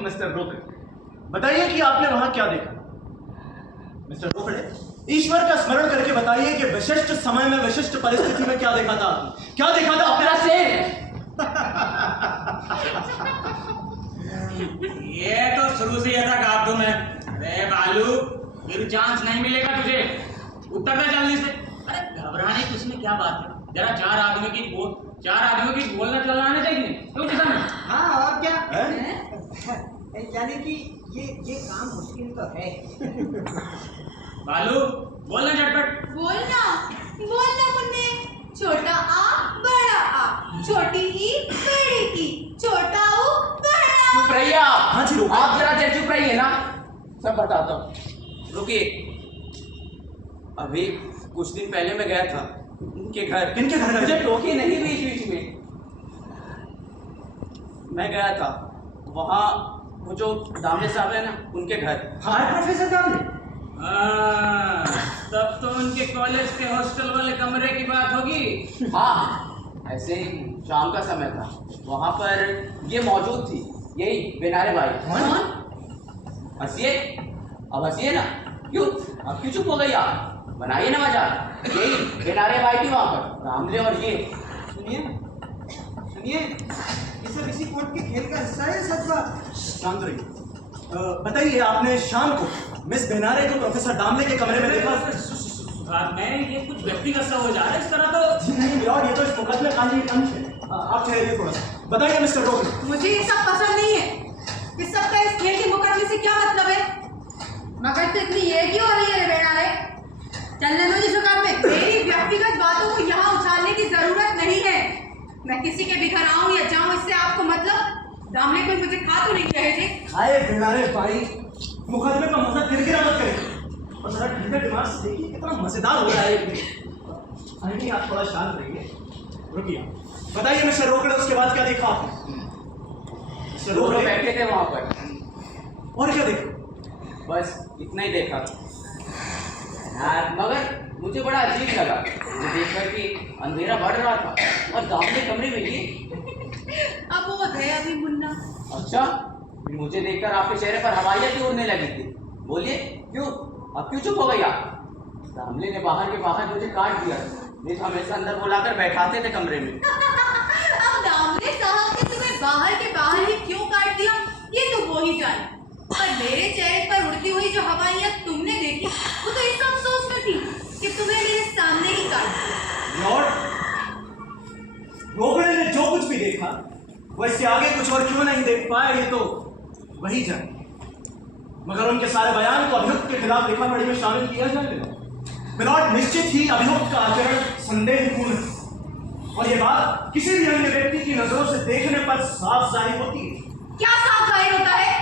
तो मिस्टर रोकड़े, बताइए कि आपने वहां क्या देखा? मिस्टर रोकड़े, ईश्वर का स्मरण करके बताइए कि विशिष्ट समय में विशिष्ट परिस्थिति में क्या देखा था आपने? क्या देखा था अपना शेर। ये तो शुरू से यथा कहा तुम्हें। अरे बालू, फिर चांस नहीं मिलेगा तुझे। उत्तर दे जल्दी से। अरे घबराने की उसमें क्या बात है? जरा चार आदमियों की बोलना चलाना चाहिए नहीं क्यों दिशा में? हाँ और क्या यानी कि ये काम मुश्किल तो है। बालू बोलना झटपट। बोलना मुन्ने। छोटा आ बड़ा आ, छोटी ई बड़ी ई, छोटा ऊ बड़ा। चुप रहिए आप। हाँ जी, रुको। आप जरा देर चुप रहिए ना, सब बताता हूँ। रुकिए। अभी कुछ दिन पहले मैं गया था उनके घर। किनके घर? मुझे टोकी नहीं बीच बीच में। मैं गया था वहाँ, वो जो दामले साहब है ना, उनके घर। हाँ प्रोफेसर दामले। हाँ, तब तो उनके कॉलेज के हॉस्टल वाले कमरे की बात होगी। हाँ, ऐसे ही शाम का समय था, वहाँ पर ये मौजूद थी, यही बेनारे बाई। हंसिए, अब हंसिए ना। क्यों? अब क्यों चुप हो गई आप? बनाइए ना मजाक। यही बेनारे बाई थी वहाँ पर, दामले और ये। सुनिए ये सब इसी कोर्ट के खेल का हिस्सा है। सच बात। शांत रहिए। बताइए, आपने शाम को मिस बेनारे को प्रोफेसर दामले के कमरे में देखा? रात में ये कुछ व्यक्तिगत सा हो जा रहा है इस तरह तो। नहीं यार, ये तो इस मुकदमे का ही एक अंश है। आप ठहरिए थोड़ा सा। बताइए मिस्टर रोकड़े। मुझे ये सब पसंद नहीं है। इस सब का इस खेल के मुकदमे से क्या मतलब है? मगर तो इतनी ये क्यों हो रही है बेनारे? चलने दो जिस काम में। मेरी व्यक्तिगत बातों को यहाँ उछालने की जरूरत नहीं है। मैं किसी के भी घर आऊँ या जाऊँ, इससे आपको मतलब? दामले कोई मुझे खा तो नहीं रहे थे? खाए बेनारे भाई, मुकदमे का मजा किरकिरा मत करें और जरा ठंडे दिमाग से देखिए कितना मजेदार हो रहा है ये। आइए आप थोड़ा शांत रहिए। रुकिए, बताइए मिस्टर रोकड़े, उसके बाद क्या देखा आपने? मिस्टर लोग रोकड़े, बैठे थे वहाँ पर, और क्या देखा? बस इतना ही देखा यार। मगर मुझे बड़ा अजीब लगा मुझे देखकर कि अंधेरा बढ़ रहा था और दामले कमरे में ये। अब वो है अभी मुन्ना। अच्छा, फिर मुझे देखकर आपके चेहरे पर हवाइयाँ क्यों उड़ने लगी थी? बोलिए क्यों? अब क्यों चुप हो गई आप? दामले ने बाहर के बाहर मुझे काट दिया, नहीं तो हमेशा अंदर बुलाकर बैठाते थे कमरे में। अब दामले साहब ने तुम्हें बाहर के बाहर ही क्यों काट दिया, ये तो वो ही जाने। पर मेरे चेहरे पर उड़ती हुई जो हवाइयाँ तुमने देखी, वो तो इस अफसोस में थी कि तुम्हें मेरे सामने ही काट दिया। लॉर्ड रोकड़े ने जो कुछ भी देखा, वो इससे आगे कुछ और क्यों नहीं देख पाया, ये तो वही जाने। मगर उनके सारे बयान को अभियुक्त के खिलाफ लिखा-पढ़ी में शामिल किया जाएगा। मिलॉर्ड, निश्चित ही अभियुक्त का आचरण संदेहपूर्ण है और ये बात किसी भी अन्य व्यक्ति की नजरों से देखने पर साफ जाहिर होती है। क्या साफ जाहिर होता है?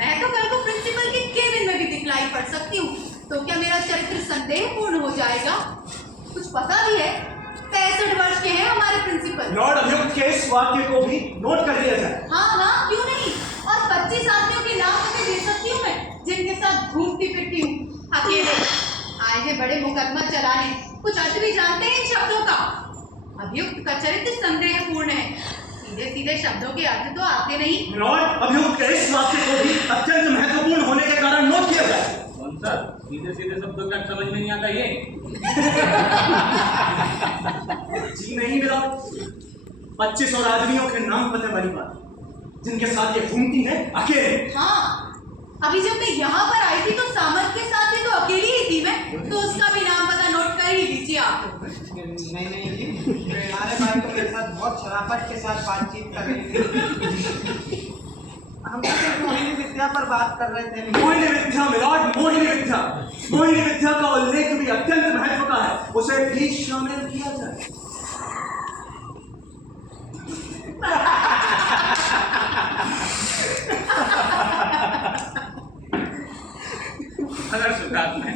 मैं तो कल को प्रिंसिपल के केबिन में भी दिखलाई पड़ सकती हूँ, तो क्या मेरा चरित्र संदेहपूर्ण हो जाएगा? कुछ पता भी है? 65 वर्ष के हैं हमारे प्रिंसिपल। लॉर्ड, अभियुक्त के इस वाक्य को भी नोट कर लिया जाए। हाँ, क्यों नहीं? और 25 आदमियों के नाम तुम्हें दे सकती हूँ मैं, जिनके साथ घूमती फिरती हूँ अकेले। आए हैं बड़े मुकदमा चलाने, कुछ अर्थ भी जानते हैं इन शब्दों का। अभियुक्त का चरित्र संदेहपूर्ण है, सीधे सीधे शब्दों के अर्थ तो आते नहीं। लॉर्ड, अभियुक्त के इस वाक्य को भी अत्यंत महत्वपूर्ण होने के कारण नोट किया जाए। कौन सा सीधे सीधे शब्दों का समझ में नहीं आता ये? जी नहीं मिलॉर्ड, 25 और आदमियों के नाम पते वाली बात, जिनके साथ ये घूमती है अकेले। हाँ, अभी जब मैं यहाँ पर आई थी तो सामंत के साथ भी तो अकेली ही थी मैं, तो उसका भी नाम पता नोट कर ही दीजिए आप। नहीं जी, बेनारे भाई तो मेरे साथ बहुत शराफत के साथ बातचीत कर रही थी। हम तो सिर्फ मोहिनी विद्या पर बात कर रहे थे। मोहिनी विद्या मिलॉर्ड, मोहिनी विद्या। मोहिनी विद्या का उल्लेख भी अत्यंत महत्व का है, उसे भी शामिल किया जाए। अगर सुधार में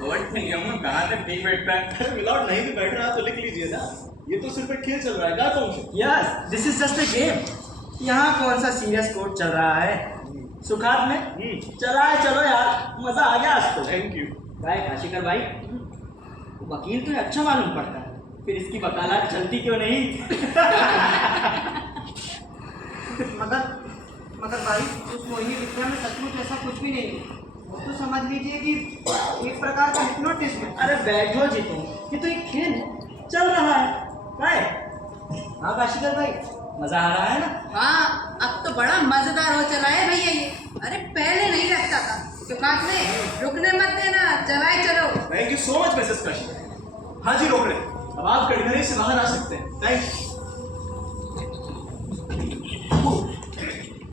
कोर्ट के नियमों कहाँ तक ठीक बैठता है? मिलॉर्ड, नहीं भी बैठ रहा तो लिख लीजिए ना, ये तो सिर्फ एक खेल चल रहा है। क्या कहूँ? Yes, this is just a game. यहाँ कौन सा सीरियस कोर्ट चल रहा है? सुखात में चला है। चलो यार, मजा आ गया आज तो। Thank you. भाई काशीकर भाई, वकील तो अच्छा मालूम पड़ता है, फिर इसकी वकालत चलती क्यों नहीं? कुछ भी नहीं है। वो तो समझ लीजिए कि एक प्रकार का हिप्नोटिज्म है। अरे बैठो जी तुम, ये तो एक खेल चल रहा है। काय? हाँ बाशिकर भाई, मजा आ रहा है ना? हाँ, अब तो बड़ा मजेदार हो चला है भैया ये। अरे पहले नहीं लगता था। तो काट में रुकने मत देना, चलाए चलो। Thank you so much Mrs Kashyap. हाँ जी रोक रहे, अब आप कटघरे से बाहर आ सकते हैं। Thank you.